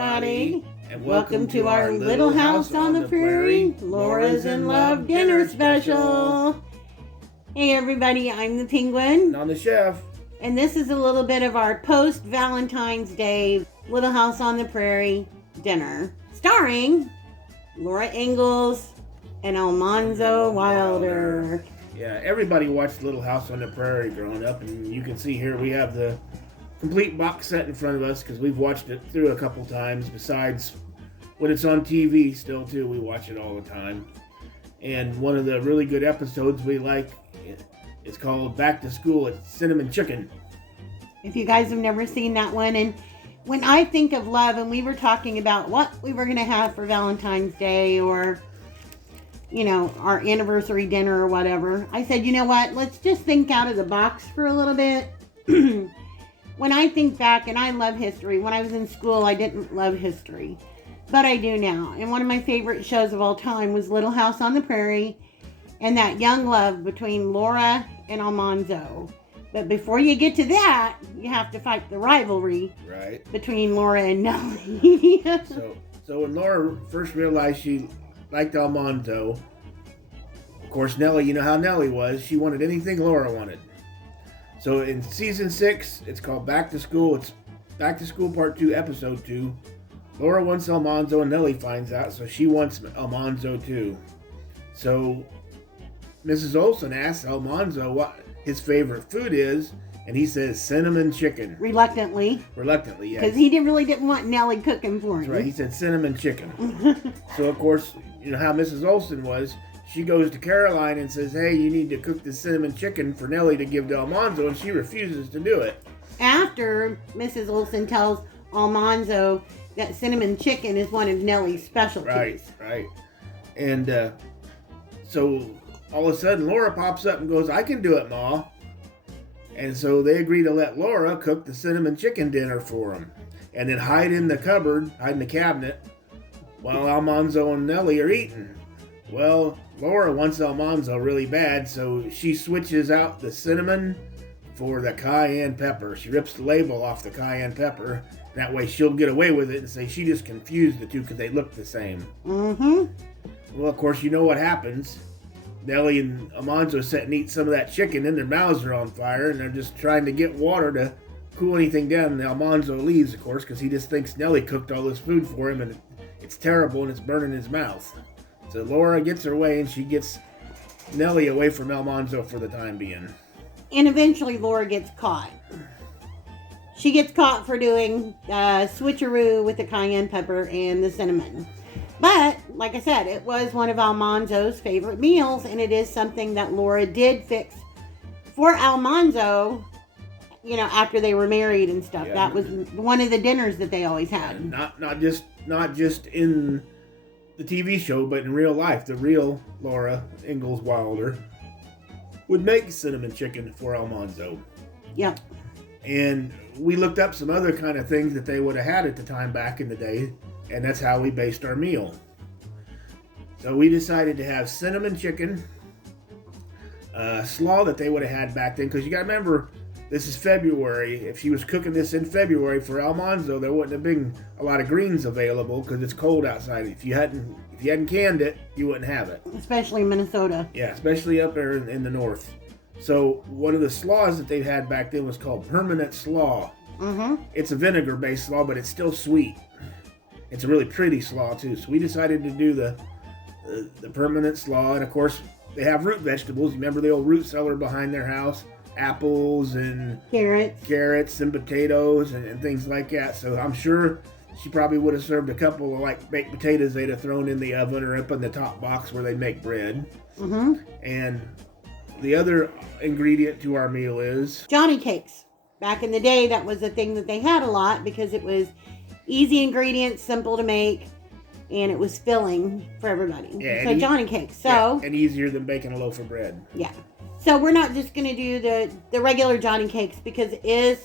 everybody, and welcome to our Little House on the Prairie, Laura's in Love Dinner Special. Hey everybody, I'm the Penguin. And I'm the Chef. And this is a little bit of our post-Valentine's Day Little House on the Prairie dinner, starring Laura Ingalls and Almanzo Wilder. Yeah, everybody watched Little House on the Prairie growing up, and you can see here we have the complete box set in front of us because we've watched it through a couple times. Besides, when it's on TV still too, we watch it all the time. And one of the really good episodes we like, it's called Back to School. It's Cinnamon Chicken. If you guys have never seen that one, and when I think of love, and we were talking about what we were going to have for Valentine's Day or, you know, our anniversary dinner or whatever, I said, you know what, let's just think out of the box for a little bit. When I think back, and I love history, when I was in school, I didn't love history, but I do now. And one of my favorite shows of all time was Little House on the Prairie, and that young love between Laura and Almanzo. But before you get to that, you have to fight the rivalry between Laura and Nellie. So when Laura first realized she liked Almanzo, of course, Nellie, you know how Nellie was. She wanted anything Laura wanted. So in season 6, it's called Back to School. It's Back to School Part 2, Episode 2. Laura wants Almanzo, and Nellie finds out, so she wants Almanzo too. So Mrs. Olson asks Almanzo what his favorite food is, and he says cinnamon chicken. Reluctantly, yeah. Because he really didn't want Nellie cooking for him. That's right, he said cinnamon chicken. So of course, you know how Mrs. Olson was. She goes to Caroline and says, hey, you need to cook the cinnamon chicken for Nellie to give to Almanzo, and she refuses to do it. After Mrs. Olson tells Almanzo that cinnamon chicken is one of Nellie's specialties. Right. And so all of a sudden, Laura pops up and goes, I can do it, Ma. And so they agree to let Laura cook the cinnamon chicken dinner for them. And then hide in the cupboard, hide in the cabinet, while Almanzo and Nellie are eating. Well, Laura wants Almanzo really bad, so she switches out the cinnamon for the cayenne pepper. She rips the label off the cayenne pepper. That way she'll get away with it and say she just confused the two because they look the same. Mm-hmm. Well, of course, you know what happens. Nellie and Almanzo sit and eat some of that chicken, and their mouths are on fire, and they're just trying to get water to cool anything down. And Almanzo leaves, of course, because he just thinks Nellie cooked all this food for him, and it's terrible, and it's burning his mouth. So Laura gets her way, and she gets Nellie away from Almanzo for the time being. And eventually Laura gets caught. She gets caught for doing switcheroo with the cayenne pepper and the cinnamon. But, like I said, it was one of Almanzo's favorite meals, and it is something that Laura did fix for Almanzo, you know, after they were married and stuff. Yeah. That was one of the dinners that they always had. Not just in the TV show, but in real life, the real Laura Ingalls Wilder would make cinnamon chicken for Almanzo. Yep. And we looked up some other kind of things that they would have had at the time back in the day, and that's how we based our meal. So we decided to have cinnamon chicken, slaw that they would have had back then, because you got to remember, this is February. If she was cooking this in February for Almanzo, there wouldn't have been a lot of greens available because it's cold outside. If you hadn't canned it, you wouldn't have it. Especially in Minnesota. Yeah, especially up there in the north. So one of the slaws that they had back then was called Permanent Slaw. Mm-hmm. It's a vinegar-based slaw, but it's still sweet. It's a really pretty slaw too. So we decided to do the Permanent Slaw, and of course they have root vegetables. You remember the old root cellar behind their house? Apples and carrots and potatoes and things like that. So I'm sure she probably would have served a couple of like baked potatoes they'd have thrown in the oven or up in the top box where they make bread. Mm-hmm. And the other ingredient to our meal is Johnny cakes. Back in the day, that was a thing that they had a lot because it was easy ingredients, simple to make, and it was filling for everybody. Yeah, so Johnny cakes. So and easier than baking a loaf of bread. Yeah. So we're not just going to do the regular Johnny cakes because it is,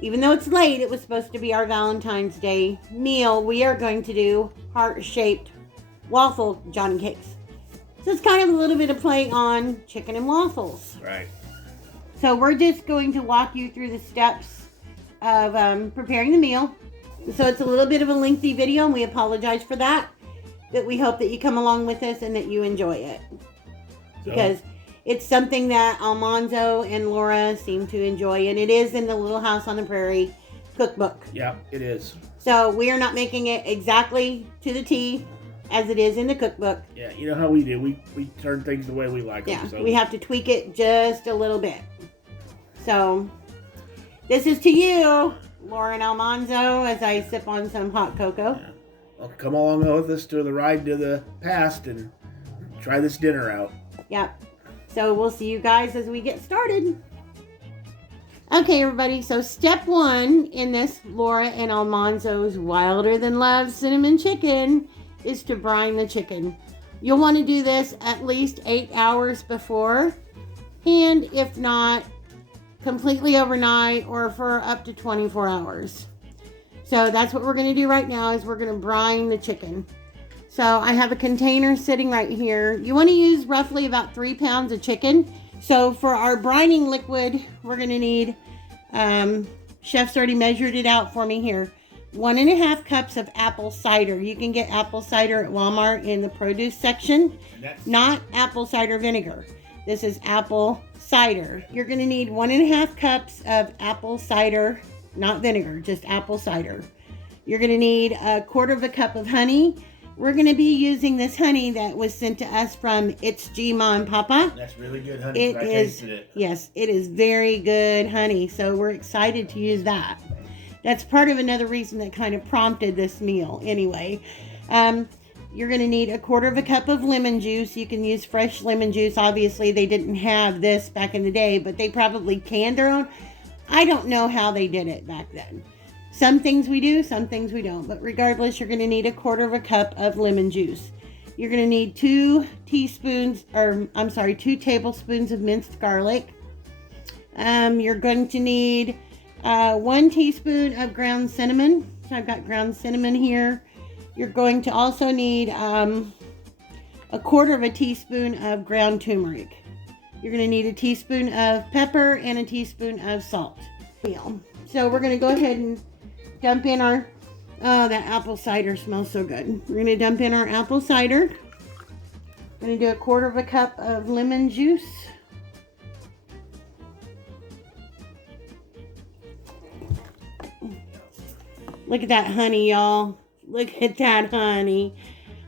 even though it's late, it was supposed to be our Valentine's Day meal. We are going to do heart-shaped waffle Johnny cakes. So it's kind of a little bit of play on chicken and waffles. Right. So we're just going to walk you through the steps of preparing the meal. So it's a little bit of a lengthy video, and we apologize for that. But we hope that you come along with us and that you enjoy it. Because it's something that Almanzo and Laura seem to enjoy, and it is in the Little House on the Prairie cookbook. Yeah, it is. So we are not making it exactly to the T as it is in the cookbook. Yeah, you know how we do. We turn things the way we like them. Yeah, we have to tweak it just a little bit. So this is to you, Laura and Almanzo, as I sip on some hot cocoa. Yeah. Well, come along with us to the ride to the past and try this dinner out. Yep. So we'll see you guys as we get started. Okay, everybody. So step 1 in this Laura and Almanzo's Wilder Than Love cinnamon chicken is to brine the chicken. You'll want to do this at least 8 hours before, and if not, completely overnight or for up to 24 hours. So that's what we're going to do right now, is we're going to brine the chicken. So I have a container sitting right here. You want to use roughly about 3 pounds of chicken. So for our brining liquid, we're going to need, Chef's already measured it out for me here, 1.5 cups of apple cider. You can get apple cider at Walmart in the produce section, not apple cider vinegar. This is apple cider. You're going to need 1.5 cups of apple cider, not vinegar, just apple cider. You're going to need 1/4 cup of honey. We're going to be using this honey that was sent to us from It's G Ma and Papa. That's really good honey. I tasted it. Yes, it is very good honey. So we're excited to use that. That's part of another reason that kind of prompted this meal. Anyway, you're going to need 1/4 cup of lemon juice. You can use fresh lemon juice. Obviously, they didn't have this back in the day, but they probably canned their own. I don't know how they did it back then. Some things we do, some things we don't. But regardless, you're going to need 1/4 cup of lemon juice. You're going to need 2 tablespoons of minced garlic. You're going to need 1 teaspoon of ground cinnamon. So I've got ground cinnamon here. You're going to also need 1/4 teaspoon of ground turmeric. You're going to need a teaspoon of pepper and a teaspoon of salt. So we're going to go ahead and dump in our, that apple cider smells so good. We're going to dump in our apple cider. I'm going to do 1/4 cup of lemon juice. Look at that honey, y'all. Look at that honey.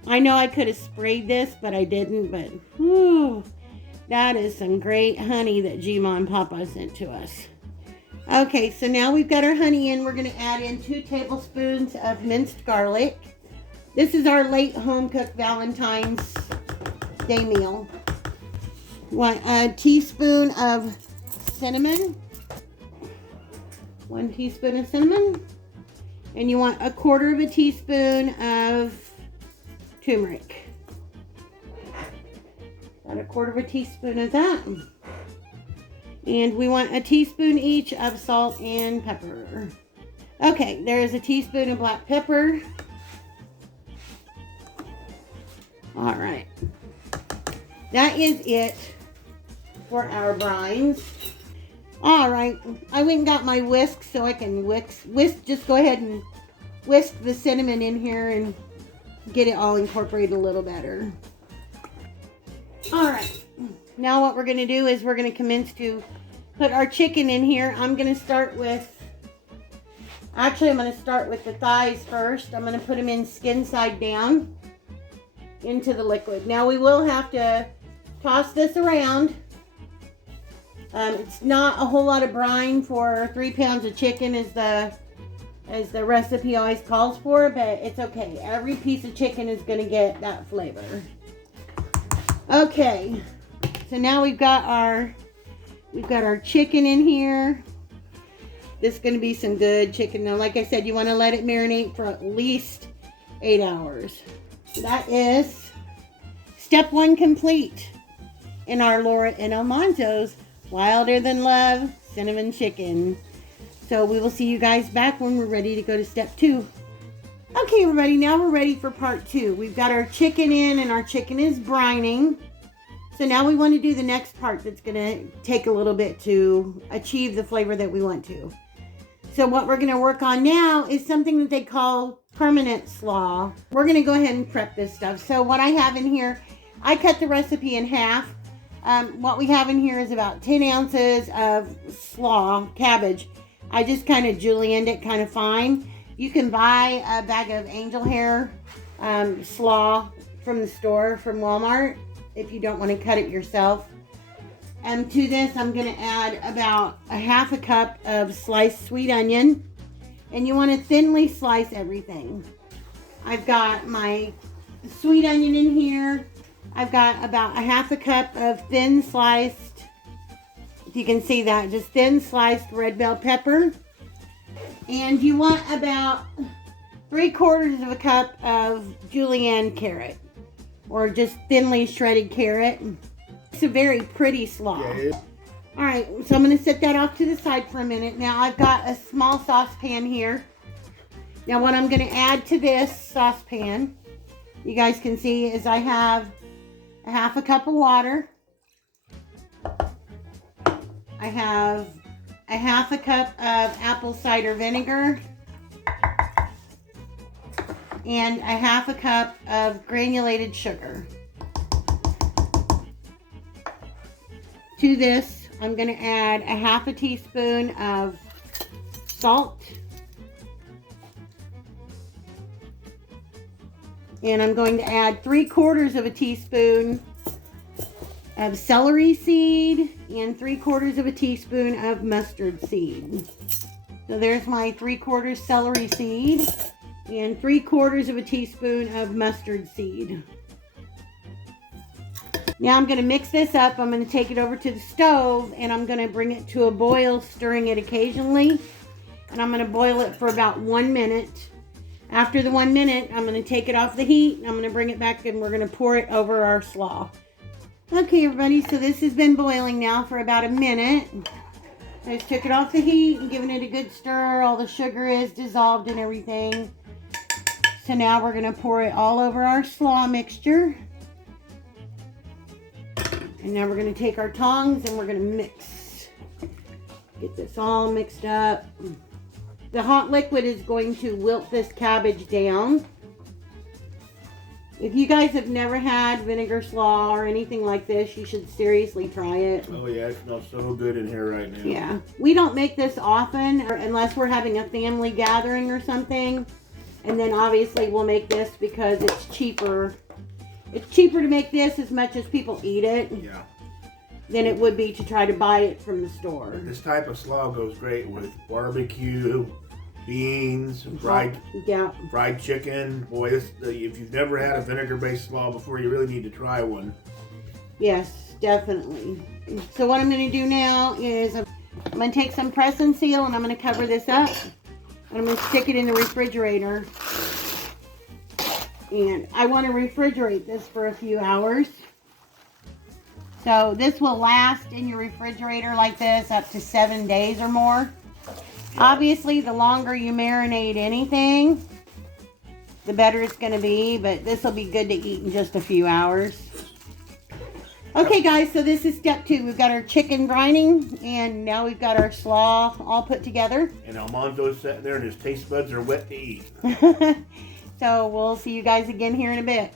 I know I could have sprayed this, but I didn't. But, whew, that is some great honey that G-Ma and Papa sent to us. Okay, so now we've got our honey in. We're going to add in 2 tablespoons of minced garlic. This is our late home-cooked Valentine's Day meal. Want a teaspoon of cinnamon. 1 teaspoon of cinnamon. And you want 1/4 teaspoon of turmeric. About 1/4 teaspoon of that. And we want a teaspoon each of salt and pepper. Okay, there is a teaspoon of black pepper. All right. That is it for our brines. All right, I went and got my whisk so I can just go ahead and whisk the cinnamon in here and get it all incorporated a little better. All right, now what we're going to do is we're going to commence to put our chicken in here. I'm going to start with the thighs first. I'm going to put them in skin side down into the liquid. Now we will have to toss this around. It's not a whole lot of brine for 3 pounds of chicken as the recipe always calls for, but it's okay. Every piece of chicken is going to get that flavor. Okay, so now we've got our chicken in here. This is going to be some good chicken. Now, like I said, you want to let it marinate for at least 8 hours. So that is step 1 complete in our Laura and Almanzo's Wilder Than Love cinnamon chicken. So we will see you guys back when we're ready to go to step 2. Okay, everybody, now we're ready for part 2. We've got our chicken in and our chicken is brining. So now we want to do the next part that's going to take a little bit to achieve the flavor that we want to. So what we're going to work on now is something that they call permanent slaw. We're going to go ahead and prep this stuff. So what I have in here, I cut the recipe in half. What we have in here is about 10 ounces of slaw cabbage. I just kind of julienned it kind of fine. You can buy a bag of angel hair slaw from the store, from Walmart, if you don't want to cut it yourself. And to this, I'm going to add about a half a cup of sliced sweet onion. And you want to thinly slice everything. I've got my sweet onion in here. I've got about a half a cup of thin sliced, if you can see that, just thin sliced red bell pepper. And you want about 3/4 of a cup of julienne carrot, or just thinly shredded carrot. It's a very pretty slaw. Yeah. All right, so I'm going to set that off to the side for a minute. Now I've got a small saucepan here. Now what I'm going to add to this saucepan, you guys can see, is I have a half a cup of water. I have a half a cup of apple cider vinegar. And a half a cup of granulated sugar. To this, I'm going to add a half a teaspoon of salt. And I'm going to add 3/4 of a teaspoon of celery seed and 3/4 of a teaspoon of mustard seed. So there's my 3/4 celery seed and 3/4 of a teaspoon of mustard seed. Now I'm going to mix this up. I'm going to take it over to the stove and I'm going to bring it to a boil, stirring it occasionally. And I'm going to boil it for about 1 minute. After the 1 minute, I'm going to take it off the heat. I'm going to bring it back and we're going to pour it over our slaw. Okay, everybody, so this has been boiling now for about a minute. I just took it off the heat and given it a good stir. All the sugar is dissolved and everything. So now we're going to pour it all over our slaw mixture. And now we're going to take our tongs and we're going to mix. Get this all mixed up. The hot liquid is going to wilt this cabbage down. If you guys have never had vinegar slaw or anything like this, you should seriously try it. Oh yeah, it smells so good in here right now. Yeah. We don't make this often, or unless we're having a family gathering or something. And then obviously we'll make this because it's cheaper. It's cheaper to make this as much as people eat it. Yeah. Than it would be to try to buy it from the store. This type of slaw goes great with barbecue, beans, fried chicken. Boy, if you've never had a vinegar-based slaw before, you really need to try one. Yes, definitely. So what I'm going to do now is I'm going to take some press and seal and I'm going to cover this up. And I'm going to stick it in the refrigerator. And I want to refrigerate this for a few hours. So this will last in your refrigerator like this up to 7 days or more. Obviously, the longer you marinate anything, the better it's going to be. But this will be good to eat in just a few hours. Okay, guys, so this is step 2. We've got our chicken brining, and now we've got our slaw all put together. And Almanzo's sitting there, and his taste buds are wet to eat. So we'll see you guys again here in a bit.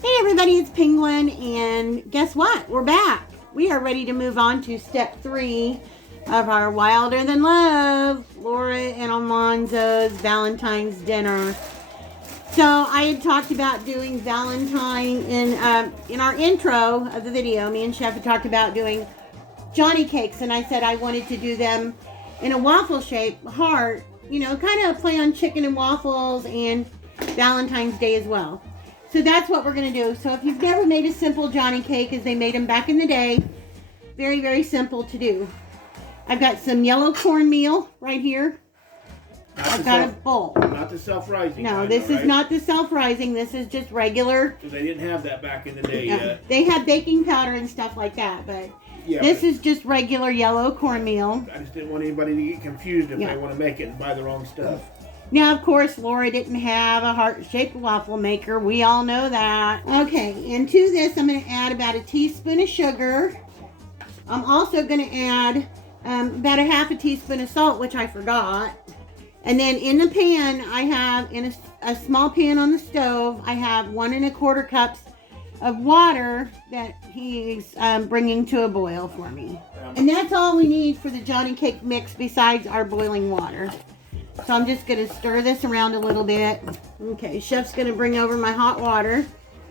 Hey everybody, it's Penguin, and guess what? We're back. We are ready to move on to step 3 of our Wilder Than Love, Laura and Almanzo's Valentine's dinner. So I had talked about doing Valentine in our intro of the video. Me and Chef had talked about doing Johnny cakes, and I said I wanted to do them in a waffle shape, heart, you know, kind of play on chicken and waffles and Valentine's Day as well. So that's what we're going to do. So if you've never made a simple Johnny cake as they made them back in the day, very, very simple to do. I've got some yellow cornmeal right here. I've got a bowl. Not the self-rising. No, this is not the self-rising. This is just regular. Because they didn't have that back in the day yet. They had baking powder and stuff like that, but yeah, this is just regular yellow cornmeal. I just didn't want anybody to get confused if they want to make it and buy the wrong stuff. Now, of course, Laura didn't have a heart-shaped waffle maker. We all know that. Okay, and to this, I'm going to add about a teaspoon of sugar. I'm also going to add about a half a teaspoon of salt, which I forgot. And then in the pan, I have, in a small pan on the stove, I have 1 1/4 cups of water that he's bringing to a boil for me. And that's all we need for the Johnny cake mix besides our boiling water. So I'm just going to stir this around a little bit. Okay, Chef's going to bring over my hot water.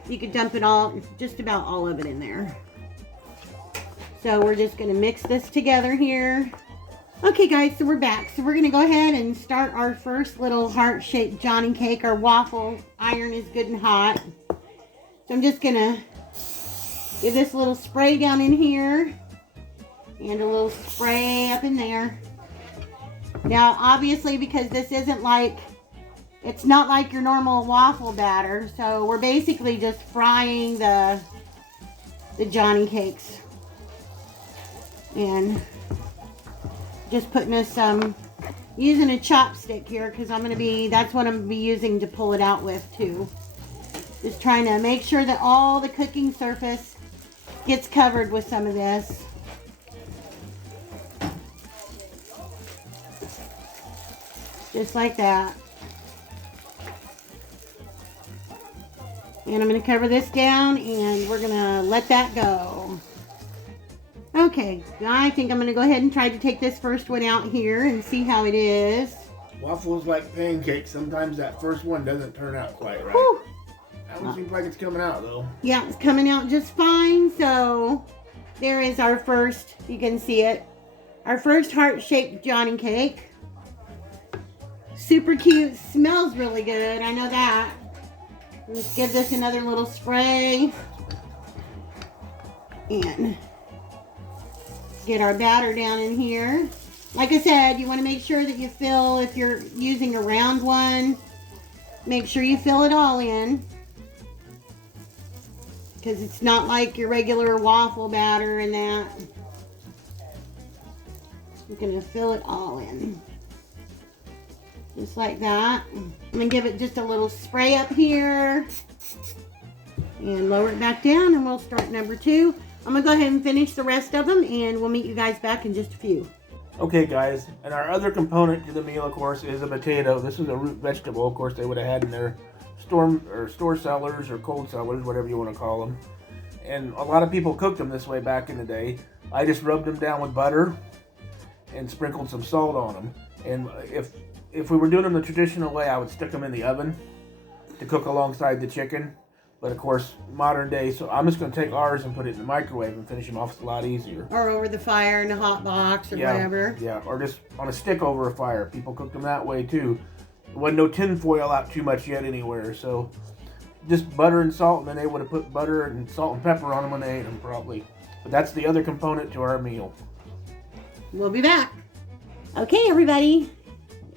You could dump it all, just about all of it in there. So we're just going to mix this together here. Okay guys, so we're back. So we're going to go ahead and start our first little heart-shaped Johnny cake. Our waffle iron is good and hot. So I'm just going to give this a little spray down in here. And a little spray up in there. Now, obviously, because this isn't like, it's not like your normal waffle batter. So we're basically just frying the Johnny cakes. And just putting us using a chopstick here, because that's what I'm going to be using to pull it out with too. Just trying to make sure that all the cooking surface gets covered with some of this. Just like that. And I'm going to cover this down and we're going to let that go. Okay, I think I'm going to go ahead and try to take this first one out here and see how it is. Waffles like pancakes. Sometimes that first one doesn't turn out quite right. Whew. That one seems like it's coming out though. Yeah, it's coming out just fine. So there is our first, you can see it, our first heart-shaped Johnny cake. Super cute, smells really good, I know that. Let's give this another little spray. And get our batter down in here. Like I said, you want to make sure that you fill, if you're using a round one, make sure you fill it all in. Because it's not like your regular waffle batter and that. You're going to fill it all in. Just like that. I'm going to give it just a little spray up here. And lower it back down and we'll start number 2. I'm going to go ahead and finish the rest of them and we'll meet you guys back in just a few. Okay guys, and our other component to the meal of course is a potato. This is a root vegetable, of course they would have had in their store cellars or cold cellars, whatever you want to call them. And a lot of people cooked them this way back in the day. I just rubbed them down with butter and sprinkled some salt on them. And if we were doing them the traditional way, I would stick them in the oven to cook alongside the chicken. But of course, modern day, so I'm just going to take ours and put it in the microwave and finish them off. It's a lot easier. Or over the fire in a hot box or whatever. Yeah, or just on a stick over a fire. People cook them that way too. There wasn't no tin foil out too much yet anywhere, so just butter and salt, and then they would have put butter and salt and pepper on them when they ate them probably. But that's the other component to our meal. We'll be back. Okay, everybody.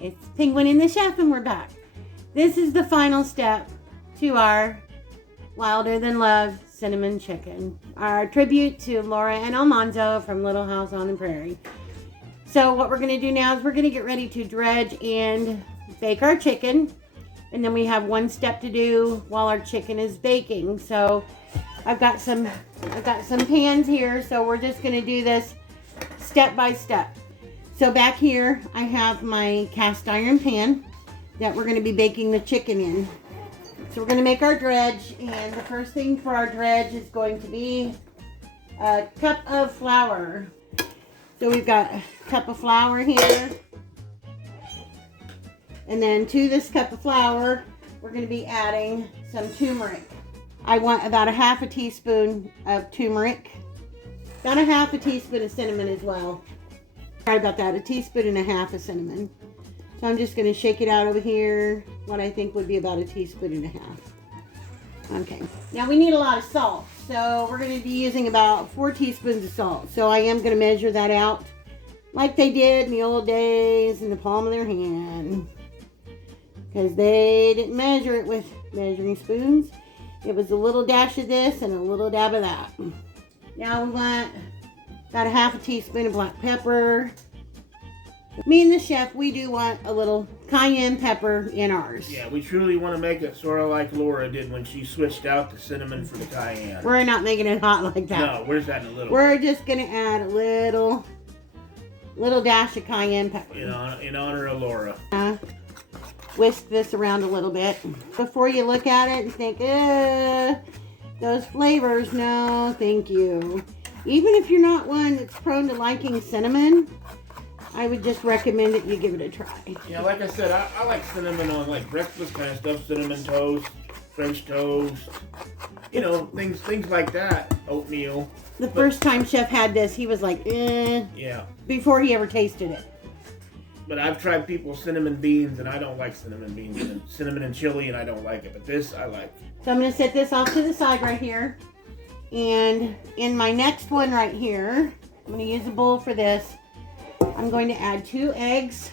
It's Penguin and the Chef, and we're back. This is the final step to our Wilder Than Love cinnamon chicken. Our tribute to Laura and Almanzo from Little House on the Prairie. So what we're going to do now is we're going to get ready to dredge and bake our chicken. And then we have one step to do while our chicken is baking. So I've got some pans here, so we're just going to do this step by step. So back here, I have my cast iron pan that we're going to be baking the chicken in. So we're going to make our dredge, and the first thing for our dredge is going to be a cup of flour. So we've got a cup of flour here. And then to this cup of flour, we're going to be adding some turmeric. I want about a half a teaspoon of turmeric. About a half a teaspoon of cinnamon as well. Sorry about that, a teaspoon and a half of cinnamon. So I'm just going to shake it out over here, what I think would be about a teaspoon and a half. Okay, now we need a lot of salt. So we're going to be using about 4 teaspoons of salt. So I am going to measure that out like they did in the old days in the palm of their hand. Because they didn't measure it with measuring spoons. It was a little dash of this and a little dab of that. Now we want about a half a teaspoon of black pepper. Me and the chef, we do want a little cayenne pepper in ours. Yeah, we truly want to make it sort of like Laura did when she switched out the cinnamon for the cayenne. We're not making it hot like that. No, we're just adding a little. We're just going to add a little Little dash of cayenne pepper. In honor of Laura. Whisk this around a little bit before you look at it and think, those flavors, no, thank you. Even if you're not one that's prone to liking cinnamon, I would just recommend that you give it a try. Yeah, like I said, I like cinnamon on like breakfast kind of stuff, cinnamon toast, French toast, things like that, oatmeal. The first time Chef had this, he was like, Yeah. Before he ever tasted it. But I've tried people's cinnamon beans, and I don't like cinnamon beans. And cinnamon and chili, and I don't like it. But this, I like. So I'm going to set this off to the side right here. And in my next one right here, I'm going to use a bowl for this. I'm going to add 2 eggs.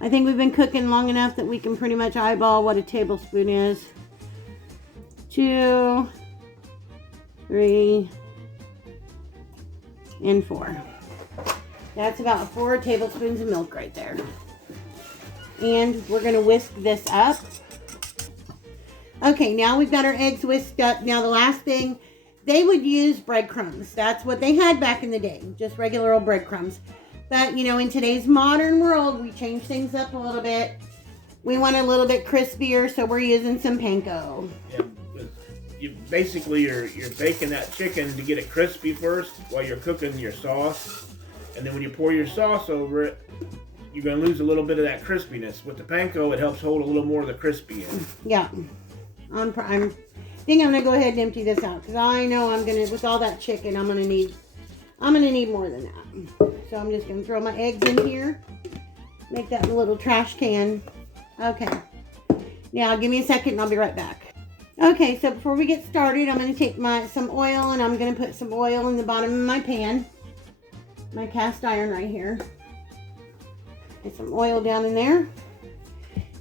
I think we've been cooking long enough that we can pretty much eyeball what a tablespoon is. 2, 3, and 4. That's about 4 tablespoons of milk right there. And we're going to whisk this up. Okay, now we've got our eggs whisked up. Now the last thing, they would use breadcrumbs. That's what they had back in the day, just regular old breadcrumbs. But, in today's modern world, we change things up a little bit. We want a little bit crispier, so we're using some panko. Yeah, you're baking that chicken to get it crispy first while you're cooking your sauce. And then when you pour your sauce over it, you're going to lose a little bit of that crispiness. With the panko, it helps hold a little more of the crispy in. Yeah. I think I'm going to go ahead and empty this out because I know with all that chicken, I'm going to need more than that. So I'm just going to throw my eggs in here. Make that in a little trash can. Okay. Now, give me a second and I'll be right back. Okay, so before we get started, I'm going to take some oil and I'm going to put some oil in the bottom of my pan. My cast iron right here. Get some oil down in there.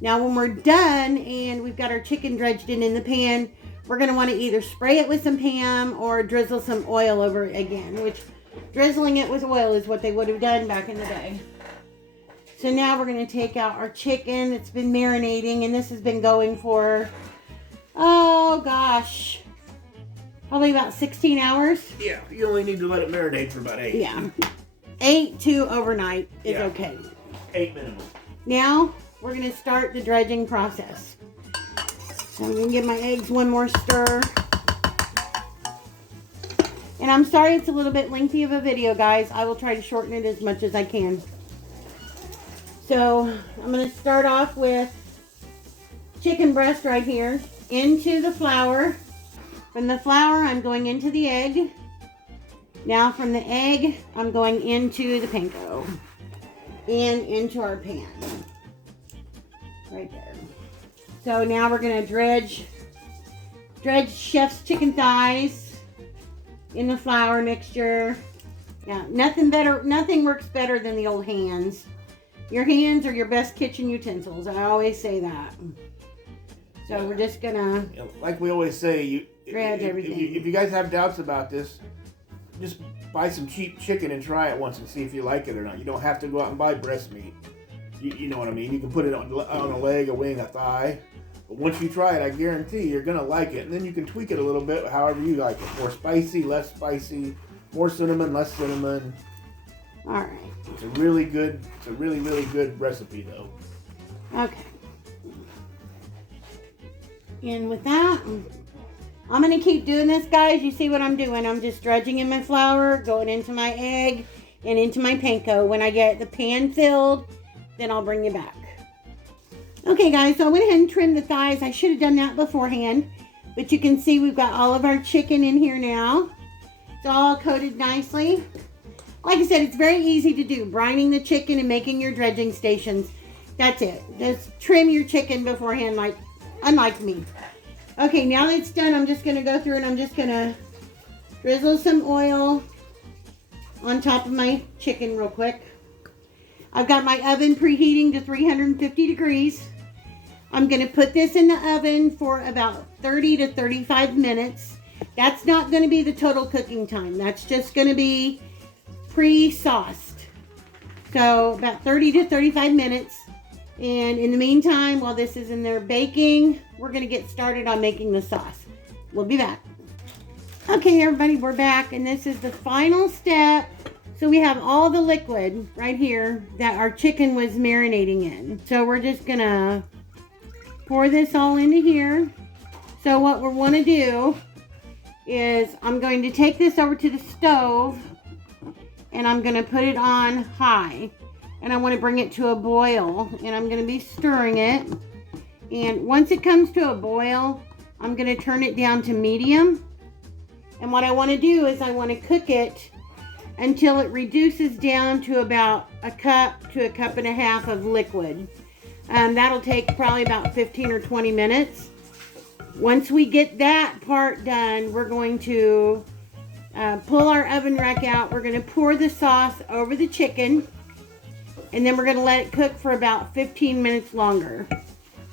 Now when we're done and we've got our chicken dredged in the pan, we're going to want to either spray it with some Pam or drizzle some oil over it again, which drizzling it with oil is what they would have done back in the day. So now we're going to take out our chicken that's been marinating, and this has been going for, oh gosh, probably about 16 hours. Yeah, you only need to let it marinate for about 8. Yeah. 8 to overnight is okay. 8 minimum. Now, we're going to start the dredging process. So I'm going to give my eggs one more stir. And I'm sorry it's a little bit lengthy of a video, guys. I will try to shorten it as much as I can. So, I'm going to start off with chicken breast right here into the flour. From the flour, I'm going into the egg. Now from the egg, I'm going into the panko and into our pan. Right there. So now we're going to dredge Chef's chicken thighs in the flour mixture. Yeah, nothing works better than the old hands. Your hands are your best kitchen utensils. I always say that. So we're just going to... Like we always say, dredge everything. If you guys have doubts about this, just buy some cheap chicken and try it once and see if you like it or not. You don't have to go out and buy breast meat. You know what I mean? You can put it on a leg, a wing, a thigh. But once you try it, I guarantee you're going to like it. And then you can tweak it a little bit however you like it. More spicy, less spicy, more cinnamon, less cinnamon. All right. It's a really, really good recipe though. Okay. And with that, I'm going to keep doing this, guys. You see what I'm doing. I'm just dredging in my flour, going into my egg, and into my panko. When I get the pan filled, then I'll bring you back. Okay, guys, so I went ahead and trimmed the thighs. I should have done that beforehand. But you can see we've got all of our chicken in here now. It's all coated nicely. Like I said, it's very easy to do. Brining the chicken and making your dredging stations. That's it. Just trim your chicken beforehand, unlike me. Okay, now that it's done, I'm just going to go through and I'm just going to drizzle some oil on top of my chicken real quick. I've got my oven preheating to 350 degrees. I'm going to put this in the oven for about 30 to 35 minutes. That's not going to be the total cooking time. That's just going to be pre-sauced. So about 30 to 35 minutes. And in the meantime, while this is in there baking, we're going to get started on making the sauce. We'll be back. Okay, everybody, we're back, and this is the final step. So we have all the liquid right here that our chicken was marinating in. So we're just gonna pour this all into here. So what we want to do is I'm going to take this over to the stove, and I'm going to put it on high. And I want to bring it to a boil, and I'm going to be stirring it. And once it comes to a boil, I'm going to turn it down to medium. And what I want to do is I want to cook it until it reduces down to about a cup to a cup and a half of liquid. That'll take probably about 15 or 20 minutes. Once we get that part done, we're going to pull our oven rack out. We're going to pour the sauce over the chicken, and then we're going to let it cook for about 15 minutes longer.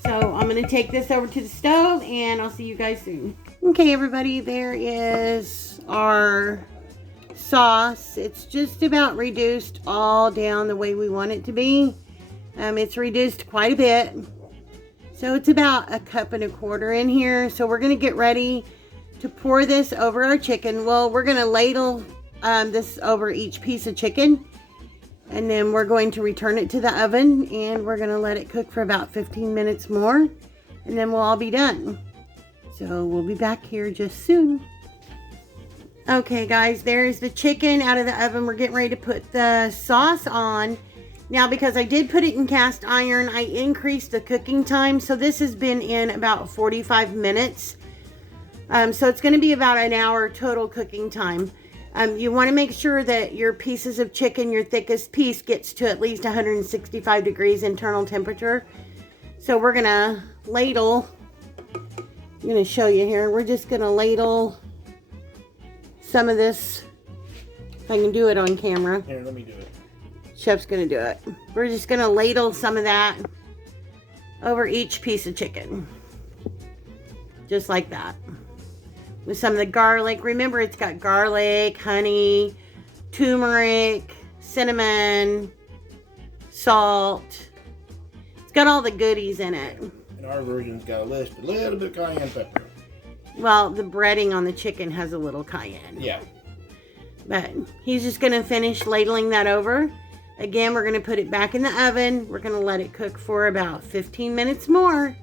So I'm going to take this over to the stove, and I'll see you guys soon. Okay, everybody, there is our sauce. It's just about reduced all down the way we want it to be. It's reduced quite a bit. So it's about a cup and a quarter in here. So we're going to get ready to pour this over our chicken. Well, we're going to ladle this over each piece of chicken. And then we're going to return it to the oven. And we're going to let it cook for about 15 minutes more. And then we'll all be done. So we'll be back here just soon. Okay, guys, there's the chicken out of the oven. We're getting ready to put the sauce on. Now, because I did put it in cast iron, I increased the cooking time. So this has been in about 45 minutes. So it's going to be about an hour total cooking time. You want to make sure that your pieces of chicken, your thickest piece, gets to at least 165 degrees internal temperature. So we're going to ladle. I'm going to show you here. We're just going to ladle some of this. If I can do it on camera. Here, let me do it. Chef's gonna do it. We're just gonna ladle some of that over each piece of chicken. Just like that. With some of the garlic. Remember, it's got garlic, honey, turmeric, cinnamon, salt. It's got all the goodies in it. And our version's got a little bit of cayenne pepper. Well, the breading on the chicken has a little cayenne. Yeah. But he's just gonna finish ladling that over. Again, we're going to put it back in the oven. We're going to let it cook for about 15 minutes more.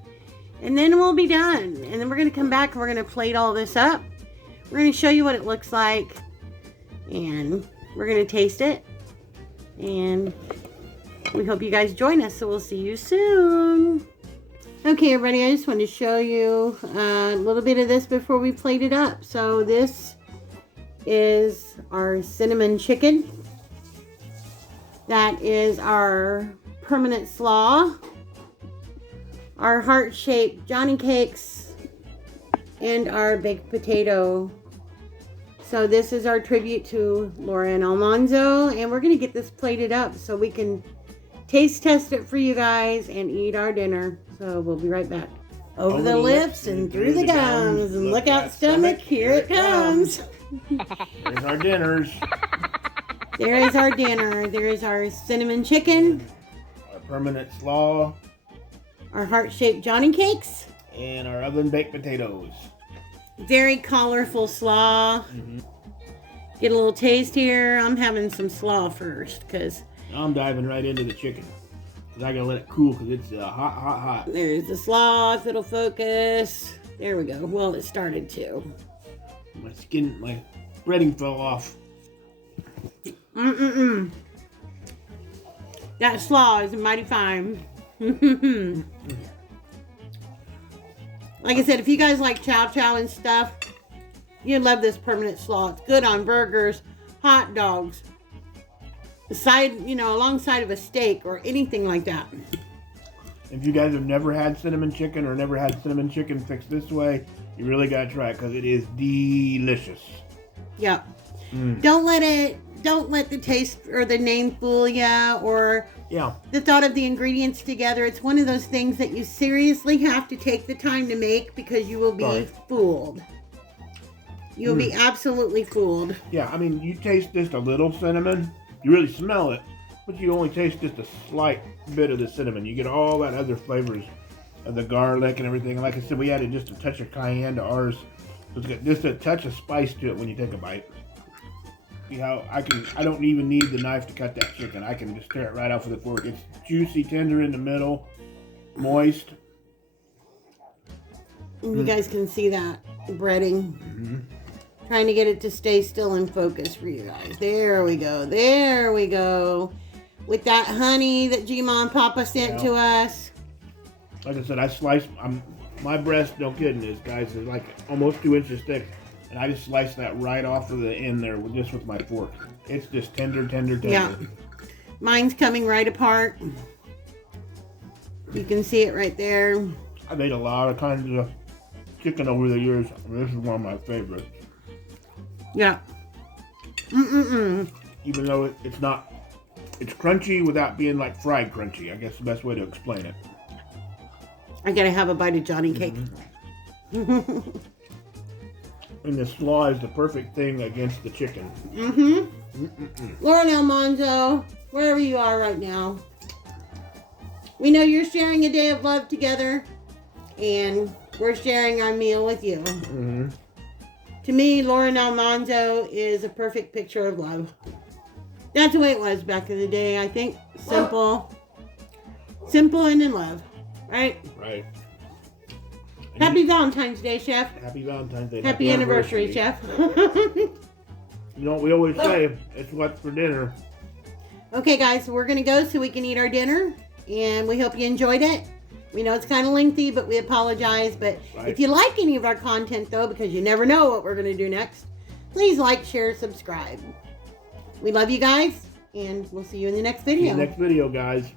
And then we'll be done. And then we're going to come back and we're going to plate all this up. We're going to show you what it looks like. And we're going to taste it. And we hope you guys join us. So we'll see you soon. Okay, everybody. I just wanted to show you a little bit of this before we plate it up. So this is our cinnamon chicken. That is our permanent slaw, our heart-shaped Johnny cakes, and our baked potato. So this is our tribute to Laura and Almanzo, and we're going to get this plated up so we can taste test it for you guys and eat our dinner. So we'll be right back. Over the lips and through the gums, and look out stomach, here it comes. There's our dinners. There is our dinner. There is our cinnamon chicken. Our permanent slaw. Our heart-shaped Johnny cakes. And our oven-baked potatoes. Very colorful slaw. Mm-hmm. Get a little taste here. I'm having some slaw first because I'm diving right into the chicken. Because I got to let it cool because it's hot. There's the slaw, if it'll focus. There we go. Well, it started to. My breading fell off. That slaw is mighty fine. Like I said, if you guys like chow chow and stuff, you'd love this permanent slaw. It's good on burgers, hot dogs, alongside of a steak or anything like that. If you guys have never had cinnamon chicken or never had cinnamon chicken fixed this way, you really got to try it because it is delicious. Yeah. Don't let the taste or the name fool you or the thought of the ingredients together. It's one of those things that you seriously have to take the time to make because you will be fooled. You'll be absolutely fooled. Yeah, I mean, you taste just a little cinnamon. You really smell it, but you only taste just a slight bit of the cinnamon. You get all that other flavors of the garlic and everything. Like I said, we added just a touch of cayenne to ours. It's got just a touch of spice to it when you take a bite. See how I don't even need the knife to cut that chicken. I can just tear it right off with a fork. It's juicy, tender in the middle, moist. You guys can see that breading. Trying to get it to stay still in focus for you guys. There we go. There we go. With that honey that G-Ma and Papa sent to us. Like I said, I sliced my breast. No kidding, this guys is like almost 2 inches thick, and I just sliced that right off of the end there with my fork. It's just tender. Yeah, mine's coming right apart. You can see it right there. I made a lot of kinds of chicken over the years. This is one of my favorites. Yeah. Even though it's not, it's crunchy without being like fried crunchy. I guess the best way to explain it. I gotta have a bite of Johnny cake. And the slaw is the perfect thing against the chicken. Lauren Almanzo, wherever you are right now, we know you're sharing a day of love together, and we're sharing our meal with you. To me, Lauren Almanzo is a perfect picture of love. That's the way it was back in the day, I think. Simple and in love. Right? Right. Happy Valentine's Day, Chef. Happy Valentine's Day. Happy anniversary, Chef. You know what we always say? It's what's for dinner. Okay, guys, so we're going to go so we can eat our dinner. And we hope you enjoyed it. We know it's kind of lengthy, but we apologize. But if you like any of our content, though, because you never know what we're going to do next, please like, share, subscribe. We love you guys, and we'll see you in the next video. See you next video, guys.